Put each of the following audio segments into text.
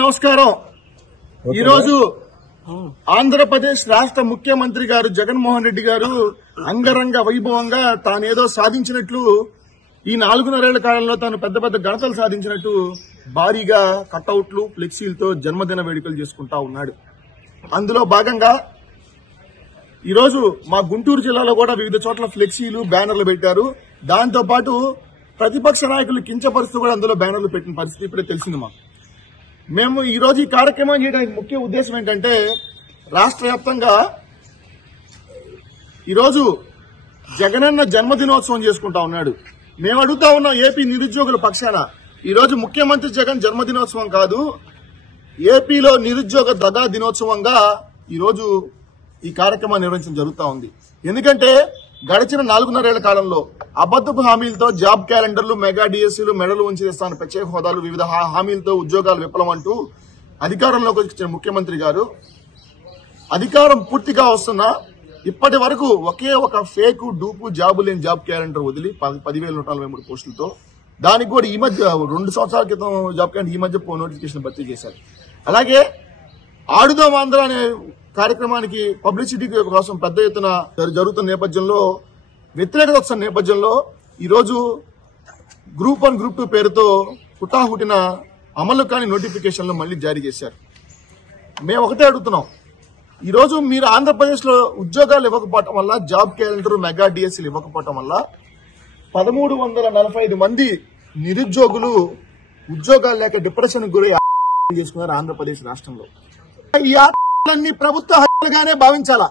నమస్కారం. ఈరోజు ఆంధ్రప్రదేశ్ రాష్ట్ర ముఖ్యమంత్రి గారు జగన్మోహన్ రెడ్డి గారు అంగరంగ వైభవంగా తానేదో సాధించినట్లు ఈ 4.5 ఏళ్ల కాలంలో తాను పెద్ద పెద్ద ఘనతలు సాధించినట్టు భారీగా కటౌట్లు ఫ్లెక్సీలతో జన్మదిన వేడుకలు చేసుకుంటా ఉన్నాడు. అందులో భాగంగా ఈరోజు మా గుంటూరు జిల్లాలో కూడా వివిధ చోట్ల ఫ్లెక్సీలు బ్యానర్లు పెట్టారు. దాంతో పాటు ప్రతిపక్ష నాయకులు కించపరుస్తూ కూడా అందులో బ్యానర్లు పెట్టిన పరిస్థితి ఇప్పుడే తెలిసింది మాకు. మేము ఈ రోజు ఈ కార్యక్రమం చేయడానికి ముఖ్య ఉద్దేశం ఏంటంటే రాష్ట్ర వ్యాప్తంగా ఈరోజు జగనన్న జన్మదినోత్సవం చేసుకుంటా ఉన్నాడు. మేము అడుగుతా ఉన్నాం ఏపీ నిరుద్యోగుల పక్షాన, ఈరోజు ముఖ్యమంత్రి జగన్ జన్మదినోత్సవం కాదు, ఏపీలో నిరుద్యోగ దగా దినోత్సవంగా ఈరోజు ఈ కార్యక్రమాన్ని నిర్వహించడం జరుగుతూ ఉంది. ఎందుకంటే గడిచిన 4.5 ఏళ్ల కాలంలో అబద్దపు హామీలతో జాబ్ క్యాలెండర్లు, మెగా డిఎస్సీలు, మెడలు ఉంచి తెస్తాను ప్రత్యేక హోదాలు, వివిధ హామీలతో ఉద్యోగాలు విఫలం అంటూ అధికారంలోకి వచ్చిన ముఖ్యమంత్రి గారు అధికారం పూర్తిగా వస్తున్నా ఇప్పటి వరకు ఒకే ఒక ఫేక్ డూపు జాబు లేని జాబ్ క్యాలెండర్ వదిలి 10,143 పోస్టులతో, దానికి కూడా ఈ మధ్య 2 సంవత్సరాల క్రితం జాబ్ క్యాలెండర్ ఈ మధ్య నోటిఫికేషన్ భర్తీ చేశారు. అలాగే ఆడుదాం ఆంధ్ర అనే కార్యక్రమానికి పబ్లిసిటీ కోసం పెద్ద ఎత్తున జరుగుతున్న నేపథ్యంలో, వ్యతిరేకత వస్తున్న నేపథ్యంలో ఈరోజు గ్రూప్ 1, గ్రూప్ 2 పేరుతో హుటాహుటిన అమలు కాని నోటిఫికేషన్లు మళ్లీ జారీ చేశారు. మేము ఒకటే అడుగుతున్నాం, ఈరోజు మీరు ఆంధ్రప్రదేశ్ లో ఉద్యోగాలు ఇవ్వకపోవటం వల్ల, జాబ్ క్యాలెండర్, మెగా డిఎస్సీలు ఇవ్వకపోవటం వల్ల 1345 మంది నిరుద్యోగులు ఉద్యోగాలు లేక డిప్రెషన్ గురై చేసుకున్నారు ఆంధ్రప్రదేశ్ రాష్ట్రంలో. ఈ ఆటలన్నీ ప్రభుత్వ హత్యలుగానే భావించాలా?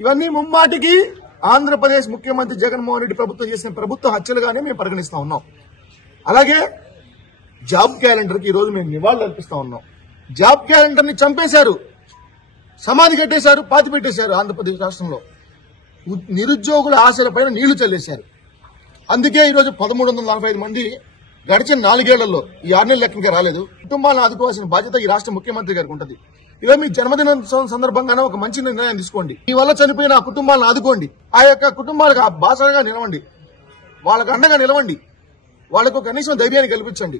ఇవన్నీ ముమ్మాటికి ఆంధ్రప్రదేశ్ ముఖ్యమంత్రి జగన్మోహన్ రెడ్డి ప్రభుత్వం చేసిన ప్రభుత్వ హత్యలుగానే మేము పరిగణిస్తా ఉన్నాం. అలాగే జాబ్ క్యాలెండర్ కి ఈరోజు మేము నివాళులు అర్పిస్తా ఉన్నాం. జాబ్ క్యాలెండర్ ని చంపేశారు, సమాధి కట్టేశారు, పాతి పెట్టేశారు. ఆంధ్రప్రదేశ్ రాష్ట్రంలో నిరుద్యోగుల ఆశలపైన నీళ్లు చల్లేశారు. అందుకే ఈరోజు 1345 మంది గడిచిన 4 ఏళ్లలో ఈ 6 నెలల లెక్కగా రాలేదు. కుటుంబాలను ఆదుకోవాల్సిన బాధ్యత ఈ రాష్ట్ర ముఖ్యమంత్రి గారికి ఉంటుంది. ఇలా మీ జన్మదినోత్సవం సందర్భంగానే ఒక మంచి నిర్ణయం తీసుకోండి. మీ వల్ల చనిపోయిన ఆ కుటుంబాలను ఆదుకోండి. ఆ యొక్క కుటుంబాలకు బాసరగా నిలవండి, వాళ్ళకు అండగా నిలవండి, వాళ్లకు కనీసం ధైర్యాన్ని కల్పించండి.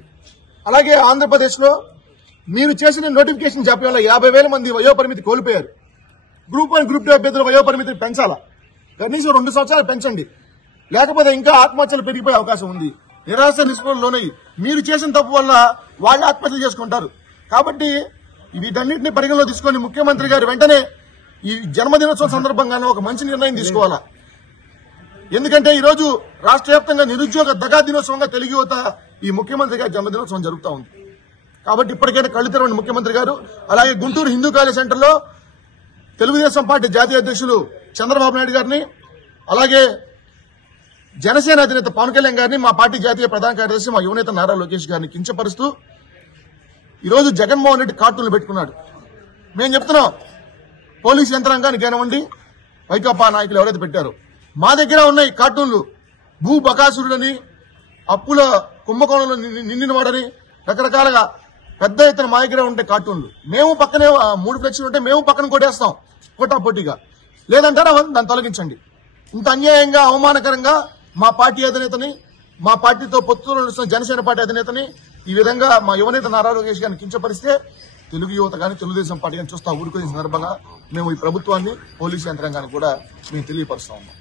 అలాగే ఆంధ్రప్రదేశ్ లో మీరు చేసిన నోటిఫికేషన్ జాబ్ వల్ల 50,000 మంది వయోపరిమితి కోల్పోయారు. గ్రూప్ 1, గ్రూప్ 2 అభ్యర్థుల వయోపరిమితిని పెంచాలా? కనీసం 2 సంవత్సరాలు పెంచండి, లేకపోతే ఇంకా ఆత్మహత్యలు పెరిగిపోయే అవకాశం ఉంది. నిరాశ నిస్పృహలోనై మీరు చేసిన తప్పు వల్ల వాళ్ళు ఆత్మహత్యలు చేసుకుంటారు. కాబట్టి వీటన్నింటినీ పరిగణలో తీసుకొని ముఖ్యమంత్రి గారు వెంటనే ఈ జన్మదినోత్సవం సందర్భంగానే ఒక మంచి నిర్ణయం తీసుకోవాలా. ఎందుకంటే ఈరోజు రాష్ట్ర వ్యాప్తంగా నిరుద్యోగ దగా దినోత్సవంగా తెలుగు యువత ఈ ముఖ్యమంత్రి గారి జన్మదినోత్సవం జరుగుతూ ఉంది. కాబట్టి ఇప్పటికైనా కళ్ళు తెరవండి ముఖ్యమంత్రి గారు. అలాగే గుంటూరు హిందూ కాలేజ్ సెంటర్లో తెలుగుదేశం పార్టీ జాతీయ అధ్యక్షులు చంద్రబాబు నాయుడు గారిని, అలాగే జనసేన అధినేత పవన్ కళ్యాణ్ గారిని, మా పార్టీ జాతీయ ప్రధాన కార్యదర్శి మా యువనేత నారా లోకేష్ గారిని కించపరుస్తూ ఈరోజు జగన్మోహన్ రెడ్డి కార్టూన్లు పెట్టుకున్నాడు. మేము చెప్తున్నాం, పోలీసు యంత్రాంగానికి కానివ్వండి, వైకాపా నాయకులు ఎవరైతే పెట్టారో మా దగ్గర ఉన్నాయి కార్టూన్లు. భూ బకాసురుడని, అప్పుల కుంభకోణంలో నిండినవాడని, రకరకాలుగా పెద్ద ఎత్తున మా దగ్గర ఉంటే కార్టూన్లు. మేము పక్కనే 3 ఫ్లెక్సీలు ఉంటే మేము పక్కన కొట్టేస్తాం పోటాపోటీగా. లేదంటారా దాన్ని తొలగించండి. ఇంత అన్యాయంగా, అవమానకరంగా మా పార్టీ అధినేతని, మా పార్టీతో పొత్తులో నడుస్తున్న జనసేన పార్టీ అధినేతని ఈ విధంగా మా యువనేత నారా లోకేష్ గారిని కించపరిస్తే తెలుగు యువత కానీ తెలుగుదేశం పార్టీ కానీ చూస్తా ఊరుకునే సందర్భంగా మేము ఈ ప్రభుత్వాన్ని, పోలీసు యంత్రాంగాన్ని కూడా మేము తెలియపరుస్తా ఉన్నాం.